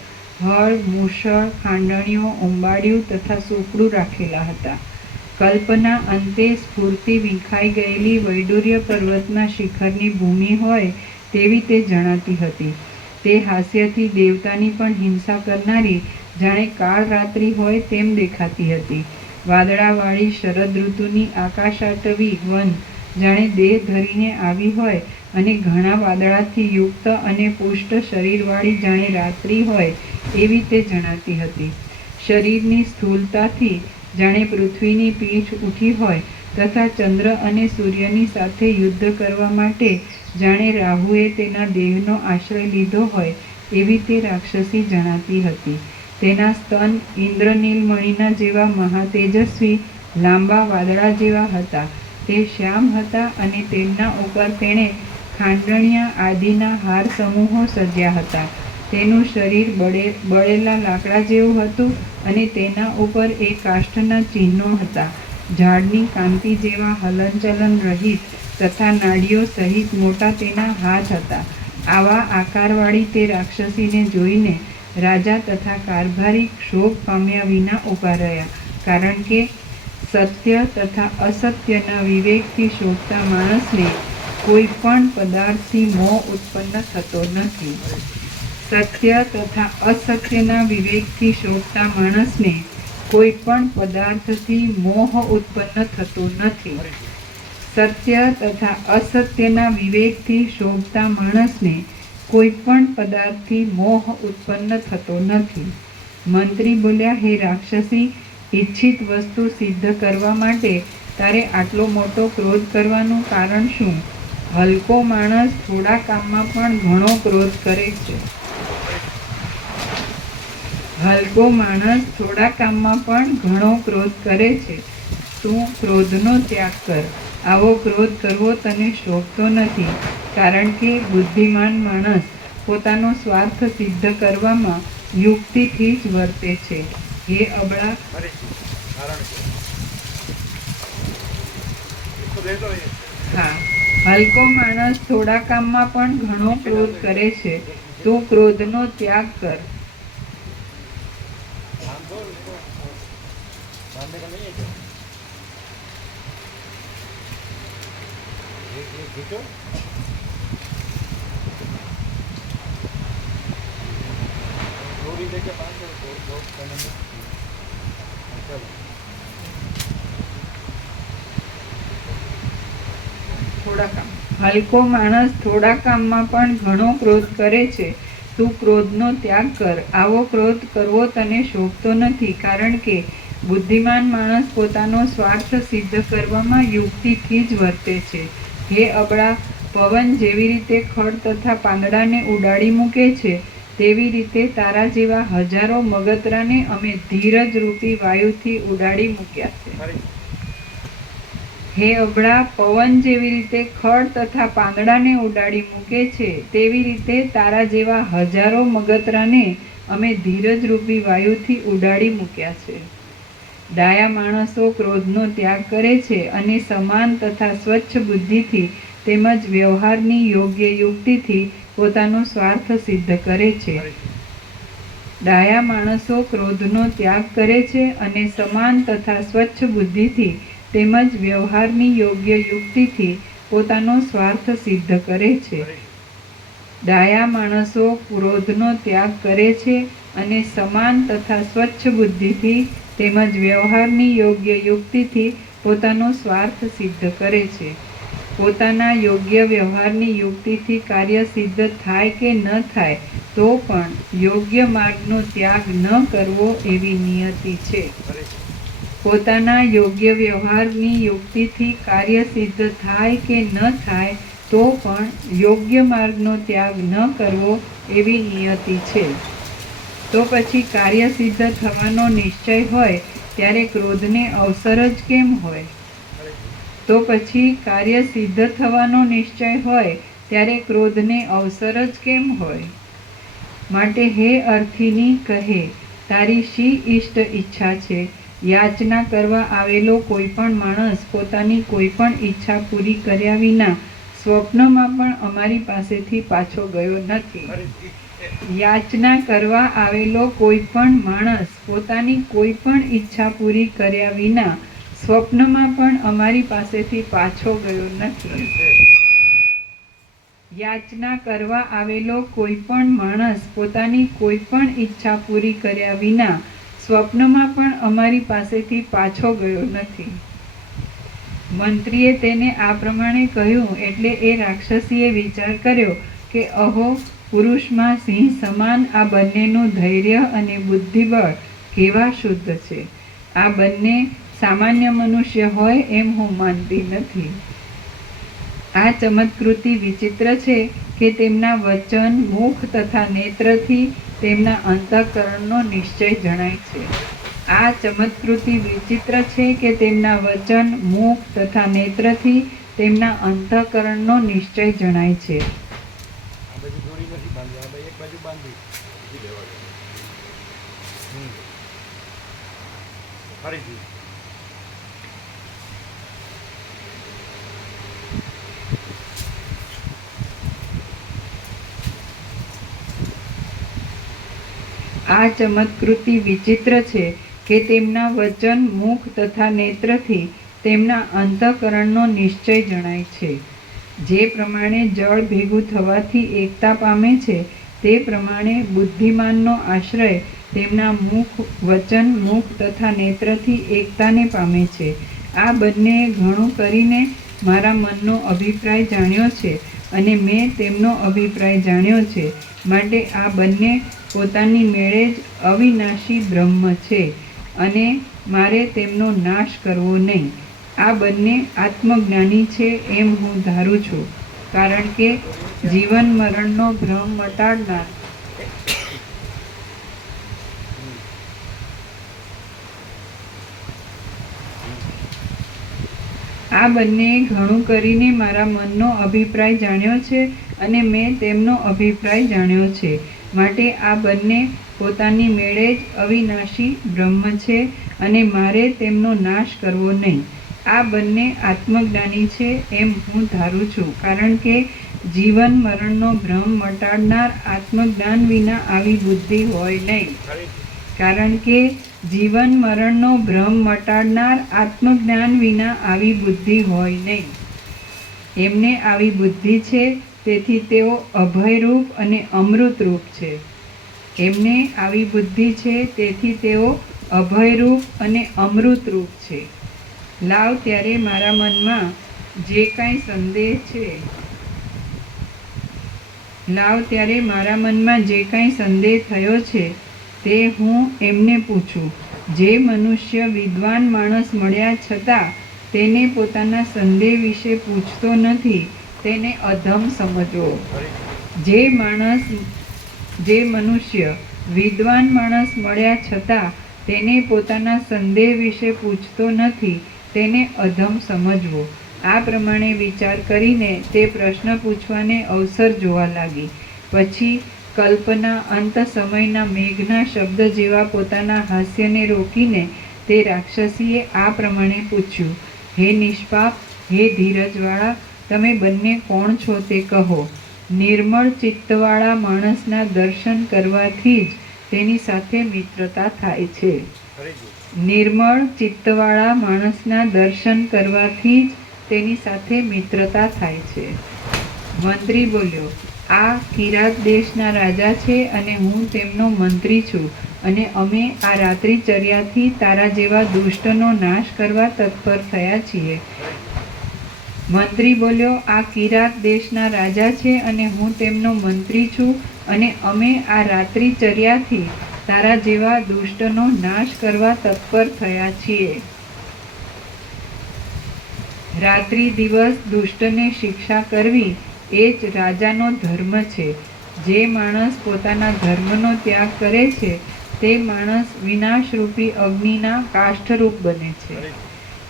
હળ, મૂષળ, ખાંડણીઓ, ઉંબાડિયું તથા સુપડું રાખેલા હતા. કલ્પના અંતે સ્ફૂર્તિ વિખાઈ ગયેલી વૈડૂર્ય પર્વતના શિખરની ભૂમિ હોય તેવી તે જણાતી હતી. તે હાસ્યથી દેવતાની પણ હિંસા કરનારી જાણે કાળ રાત્રિ હોય તેમ દેખાતી હતી. વાદળાવાળી શરદ ઋતુની આકાશાટવી વન જાણે દેહ ધરીને આવી હોય, અને ઘણા વાદળાથી યુક્ત અને પુષ્ટ શરીરવાળી જાણે રાત્રિ હોય એવી તે જણાતી હતી. શરીરની સ્થૂળતાથી જાણે પૃથ્વીની પીઠ ઉઠી હોય, તથા ચંદ્ર અને સૂર્યની સાથે યુદ્ધ કરવા માટે જાણે રાહુએ તેના દેહનો આશ્રય લીધો હોય એવી તે રાક્ષસી જણાતી હતી. તેના સ્તન ઇન્દ્રનીલમણીના જેવા મહાતેજસ્વી લાંબા વાદળા જેવા હતા. તે શ્યામ હતા, અને તેમના ઉપર તેણે ખાંડણિયા આદિના હાર સમૂહો સજ્યા હતા. તેનું શરીર બળેલા લાકડા જેવું હતું, અને તેના ઉપર એ કાષ્ઠના ચિહ્નો હતા. ઝાડની કાંતિ જેવા હલનચલન રહિત તથા નાડીઓ સહિત મોટા તેના હાથ હતા. આવા આકારવાળી તે રાક્ષસીને જોઈને રાજા તથા કારભારી ક્ષોભ પામ્યા વિના ઊભા રહ્યા, કારણ કે સત્ય તથા અસત્યના વિવેકથી શોભતા માણસને કોઈ પણ પદાર્થથી મોહ ઉત્પન્ન થતો નથી. સત્ય તથા અસત્યના વિવેકથી શોભતા માણસને કોઈ પણ પદાર્થથી મોહ ઉત્પન્ન થતો નથી. સત્ય તથા અસત્યના વિવેકથી શોભતા માણસને કોઈ પણ પદાર્થથી મોહ ઉત્પન્ન થતો નથી. મંત્રી બોલ્યા, હે રાક્ષસી, ઈચ્છિત વસ્તુ સિદ્ધ કરવા માટે તારે આટલો મોટો ક્રોધ કરવાનું કારણ શું? હલકો માણસ થોડા કામમાં પણ ઘણો ક્રોધ કરે છે. હલકો માણસ થોડા કામમાં પણ ઘણો ક્રોધ કરે છે. તું ક્રોધનો ત્યાગ કર. આવો ક્રોધ કરવો તને શોભતો નથી, કારણ કે બુદ્ધિમાન માણસ પોતાનો સ્વાર્થ સિદ્ધ કરવામાં યુક્તિથી જ વર્તે છે. હે અબળા, ફરીથી કારણ છે એ તો રહેલો એ. હા, હલકો માણસ થોડા કામમાં પણ ઘણો ક્રોધ કરે છે. તું ક્રોધનો ત્યાગ કર. बांधो उसको, बांधने का नहीं है क्या? ये खींचो। डोरी लेके बांध दो, दो करने में। चलो। થોડા કામ હલકો માણસ થોડા કામમાં પણ ઘણો ક્રોધ કરે છે. તું ક્રોધનો ત્યાગ કર. આવો ક્રોધ કરવો તને શોભતો નથી, કારણ કે બુદ્ધિમાન માણસ પોતાનો સ્વાર્થ સિદ્ધ કરવામાં યુક્તિથી જ વર્તે છે. હે અબળા, પવન જેવી રીતે ખડ તથા પાંદડાને ઉડાડી મૂકે છે, તેવી રીતે તારા જેવા હજારો મગતરાને અમે ધીરજ રૂપી વાયુથી ઉડાડી મૂક્યા છે. ફરીથી. હે અબળા, પવન જેવી રીતે ખડ તથા પાંદડાને ઉડાડી મૂકે છે, તેવી રીતે તારા જેવા હજારો મગતરાને અમે ધીરજ રૂપી વાયુથી ઉડાડી મૂક્યા છે. ડાયા માણસો ક્રોધનો ત્યાગ કરે છે અને સમાન તથા સ્વચ્છ બુદ્ધિથી તેમજ વ્યવહારની યોગ્ય યુક્તિથી પોતાનો સ્વાર્થ સિદ્ધ કરે છે. ડાયા માણસો ક્રોધનો ત્યાગ કરે છે અને સમાન તથા સ્વચ્છ બુદ્ધિથી તેમજ વ્યવહારની યોગ્ય યુક્તિથી પોતાનો સ્વાર્થ સિદ્ધ કરે છે. ડાયા માણસો ક્રોધનો ત્યાગ કરે છે અને સમાન તથા સ્વચ્છ બુદ્ધિથી તેમજ વ્યવહારની યોગ્ય યુક્તિથી પોતાનો સ્વાર્થ સિદ્ધ કરે છે. પોતાના યોગ્ય વ્યવહારની યુક્તિથી કાર્ય સિદ્ધ થાય કે ન થાય તો પણ યોગ્ય માર્ગનો ત્યાગ ન કરવો એવી નિયતિ છે. પોતાના યોગ્ય વ્યવહારની યુક્તિથી કાર્ય સિદ્ધ થાય કે ન થાય તો પણ યોગ્ય માર્ગનો ત્યાગ ન કરવો એવી નિયતિ છે. તો પછી કાર્ય સિદ્ધ થવાનો નિશ્ચય હોય ત્યારે ક્રોધને અવસર જ કેમ હોય? તો પછી કાર્ય સિદ્ધ થવાનો નિશ્ચય હોય ત્યારે ક્રોધને અવસર જ કેમ હોય? માટે હે અર્થિની કહે, તારી શી ઇષ્ટ ઈચ્છા છે? યાચના કરવા આવેલો કોઈ પણ માણસ પોતાની કોઈ પણ ઈચ્છા પૂરી કર્યા વિના સ્વપ્નમાં પણ અમારી પાસેથી પાછો ગયો નથી. યાચના કરવા આવેલો કોઈ પણ માણસ પોતાની કોઈ પણ ઈચ્છા પૂરી કર્યા વિના સ્વપ્નમાં પણ અમારી પાસેથી પાછો ગયો નથી. યાચના કરવા આવેલો કોઈ પણ માણસ પોતાની કોઈ પણ ઈચ્છા પૂરી કર્યા વિના સ્વપ્નમાં પણ અમારી પાસેથી પાછો ગયો નથી. મંત્રીએ તેને આ પ્રમાણે કહ્યું એટલે એ રાક્ષસીએ વિચાર કર્યો કે અહો, પુરુષમાં સિંહ સમાન આ બંનેનું ધૈર્ય અને બુદ્ધિબળ કેવા શુદ્ધ છે. આ બંને સામાન્ય મનુષ્ય હોય એમ હું માનતી નથી. આ ચમત્કૃતિ વિચિત્ર છે કે તેમના વચન, મુખ તથા નેત્રથી તેમના અંતઃકરણનો નિશ્ચય જણાય છે. આ ચમત્કૃતિ વિચિત્ર છે કે તેમના વચન, મુખ તથા નેત્રથી તેમના અંતઃકરણનો નિશ્ચય જણાય છે. આ બાજુ દોરી નથી બાંધી, આ એક બાજુ બાંધી ઊભી રહેવા દો. ફરીથી. આ ચમત્કૃતિ વિચિત્ર છે કે તેમના વચન, મુખ તથા નેત્રથી તેમના અંતઃકરણનો નિશ્ચય જણાય છે. જે પ્રમાણે જળ ભેગું થવાથી એકતા પામે છે તે પ્રમાણે બુદ્ધિમાનનો આશ્રય તેમના મુખ, વચન, મુખ તથા નેત્રથી એકતાને પામે છે. આ બંનેએ ઘણું કરીને મારા મનનો અભિપ્રાય જાણ્યો છે અને મેં તેમનો અભિપ્રાય જાણ્યો છે. માટે આ બંને પોતાની મેળે જ અવિનાશી બ્રહ્મ છે અને મારે તેમનો નાશ કરવો નહીં. આ બંને આત્મજ્ઞાની છે એમ હું ધારું છું, કારણ કે જીવન મરણનો ભ્રમ મટાડનાર આ બંનેએ ઘણું કરીને મારા મનનો અભિપ્રાય જાણ્યો છે અને મેં તેમનો અભિપ્રાય જાણ્યો છે. માટે આ બંને પોતાની મેળે જ અવિનાશી બ્રહ્મ છે અને મારે તેમનો નાશ કરવો નહીં. આ બંને આત્મજ્ઞાની છે એમ હું ધારું છું, કારણ કે જીવન મરણનો ભ્રમ મટાડનાર આત્મજ્ઞાન વિના આવી બુદ્ધિ હોય નહીં. કારણ કે જીવન મરણનો ભ્રમ મટાડનાર આત્મજ્ઞાન વિના આવી બુદ્ધિ હોય નહીં. એમને આવી બુદ્ધિ છે, તેથી તેઓ અભયરૂપ અને અમૃતરૂપ છે. એમને આવી બુદ્ધિ છે, તેથી તેઓ અભયરૂપ અને અમૃતરૂપ છે. લાવ ત્યારે મારા મનમાં જે કાંઈ સંદેહ છે થયો છે તે હું એમને પૂછું. જે મનુષ્ય વિદ્વાન માણસ મળ્યા છતાં તેને પોતાના સંદેહ વિશે પૂછતો નથી તેને અધમ સમજવો. જે મનુષ્ય વિદ્વાન માણસ મળ્યા છતાં તેને પોતાના સંદેહ વિશે પૂછતો નથી તેને અધમ સમજવો. આ પ્રમાણે વિચાર કરીને તે પ્રશ્ન પૂછવાને અવસર જોવા લાગી. પછી કલ્પના અંત સમયના મેઘના શબ્દ જેવા પોતાના હાસ્યને રોકીને તે રાક્ષસીએ આ પ્રમાણે પૂછ્યું, હે નિષ્પાપ, હે ધીરજવાળા, તમે બંને કોણ છો તે કહો. નિર્મળ ચિત્તવાળા માણસના દર્શન કરવાથી જ તેની સાથે મિત્રતા થાય છે. નિર્મળ ચિત્તવાળા માણસના દર્શન કરવાથી જ તેની સાથે મિત્રતા થાય છે. મંત્રી બોલ્યો, આ કિરાત દેશના રાજા છે અને હું તેમનો મંત્રી છું અને અમે આ રાત્રિચર્યાથી તારા જેવા દુષ્ટનો નાશ કરવા તત્પર થયા છીએ. મંત્રી બોલ્યો, આ કિરાત દેશના રાજા છે અને હું તેમનો મંત્રી છું અને અમે આ રાત્રિચર્યાથી તારા જેવા દુષ્ટનો નાશ કરવા તત્પર થયા છીએ. રાત્રિ દિવસ દુષ્ટને શિક્ષા કરવી એ જ રાજાનો ધર્મ છે. જે માણસ પોતાના ધર્મનો ત્યાગ કરે છે તે માણસ વિનાશરૂપી અગ્નિના કાષ્ઠરૂપ બને છે.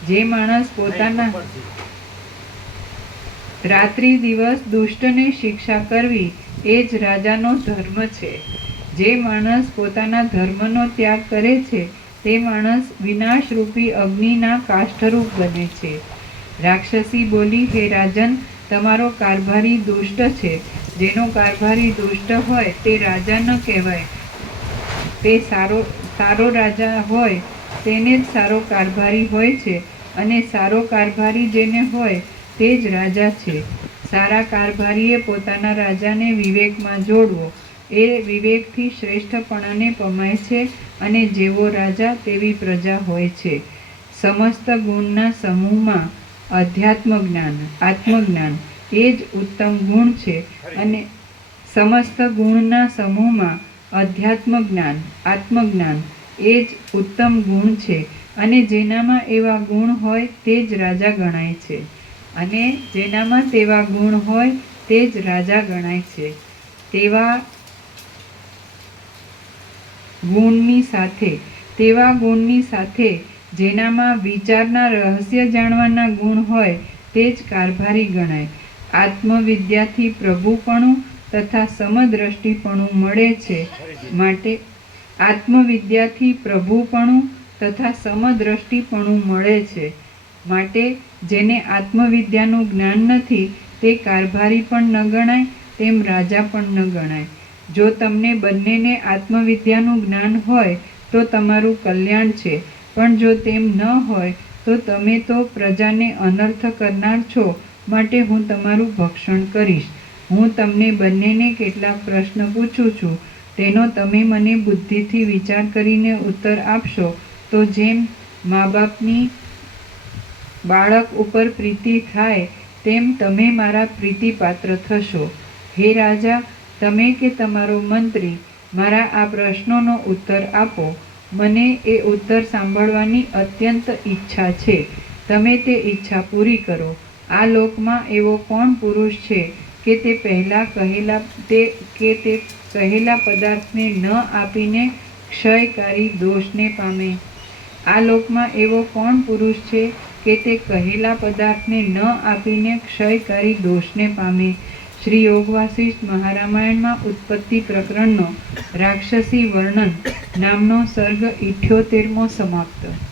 જે માણસ પોતાના રાત્રિ દિવસ દુષ્ટને શિક્ષા કરવી એ જ રાજાનો ધર્મ છે. જે માણસ પોતાના ધર્મનો ત્યાગ કરે છે તે માણસ વિનાશરૂપી અગ્નિના કાષ્ઠરૂપ બને છે. રાક્ષસી બોલી, હે રાજન, તમારો કારભારી દુષ્ટ છે. જેનો કારભારી દુષ્ટ હોય તે રાજા ન કહેવાય. તે સારો રાજા હોય તેને જ સારો કારભારી હોય છે અને સારો કારભારી જેને હોય તે જ રાજા છે. સારા કારભારીએ પોતાના રાજાને વિવેકમાં જોડવો. એ વિવેકથી શ્રેષ્ઠપણાને પમાય છે અને જેવો રાજા તેવી પ્રજા હોય છે. સમસ્ત ગુણના સમૂહમાં આત્મજ્ઞાન એ જ ઉત્તમ ગુણ છે અને સમસ્ત ગુણના સમૂહમાં આત્મજ્ઞાન એ જ ઉત્તમ ગુણ છે અને જેનામાં એવા ગુણ હોય તે જ રાજા ગણાય છે. અને જેનામાં તેવા ગુણ હોય તે જ રાજા ગણાય છે. તેવા ગુણની સાથે જેનામાં વિચારના રહસ્ય જાણવાના ગુણ હોય તે જ કારભારી ગણાય. આત્મવિદ્યાથી પ્રભુપણું તથા સમદ્રષ્ટિપણું મળે છે. માટે આત્મવિદ્યાથી પ્રભુપણું તથા સમદ્રષ્ટિપણું મળે છે. માટે જેને આત્મવિદ્યાનું જ્ઞાન નથી તે કારભારી પણ ન ગણાય તેમ રાજા પણ ન ગણાય. જો તમને બંનેને આત્મવિદ્યાનું જ્ઞાન હોય તો તમારું કલ્યાણ છે, પણ જો તેમ ન હોય તો તમે તો પ્રજાને અનર્થ કરનાર છો. માટે હું તમારું ભક્ષણ કરીશ. હું તમને બંનેને કેટલાક પ્રશ્ન પૂછું છું, તેનો તમે મને બુદ્ધિથી વિચાર કરીને ઉત્તર આપશો તો જેમ મા બાપની બાળક ઉપર પ્રીતિ થાય તેમ તમે મારા પ્રીતિપાત્ર થશો. હે રાજા, તમે કે તમારો મંત્રી મારા આ પ્રશ્નોનો ઉત્તર આપો. મને એ ઉત્તર સાંભળવાની અત્યંત ઈચ્છા છે. તમે તે ઈચ્છા પૂરી કરો. આ લોકમાં એવો કોણ પુરુષ છે કે તે કહેલા પદાર્થને ન આપીને ક્ષયકારી દોષને પામે? આ લોકમાં એવો કોણ પુરુષ છે કે કે તે કહેલા પદાર્થને ન આપીને ક્ષયકારી દોષને પામે. શ્રી યોગ વાસિષ્ઠ મહારામાયણમાં ઉત્પત્તિ પ્રકરણનો રાક્ષસી વર્ણન નામનો સર્ગ 78મો સમાપ્ત.